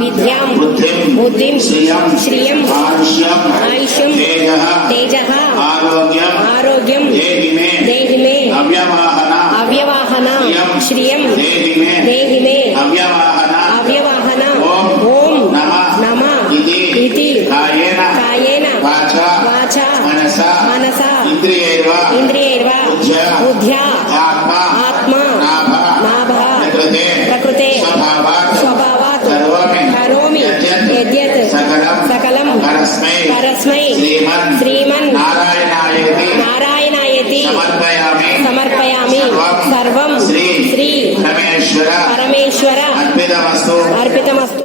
विद्यां बुद्धिं श्रियं आयुष्यं तेजः आरोग्यं देहि मे अव्यवाहन श्रियं देहि मे अव्यवाहन ओम नमः इति कायेन वाचा मनसा इन्द्रियैर्वा बुद्ध्या आत्मा नाभः प्रकृते स्वभावात् करोमि यद्यत् सकलं परस्मै श्रीमन् नारायणायति समर्पयामि सर्वं श्री परमेश्वर अर्पितमस्तु।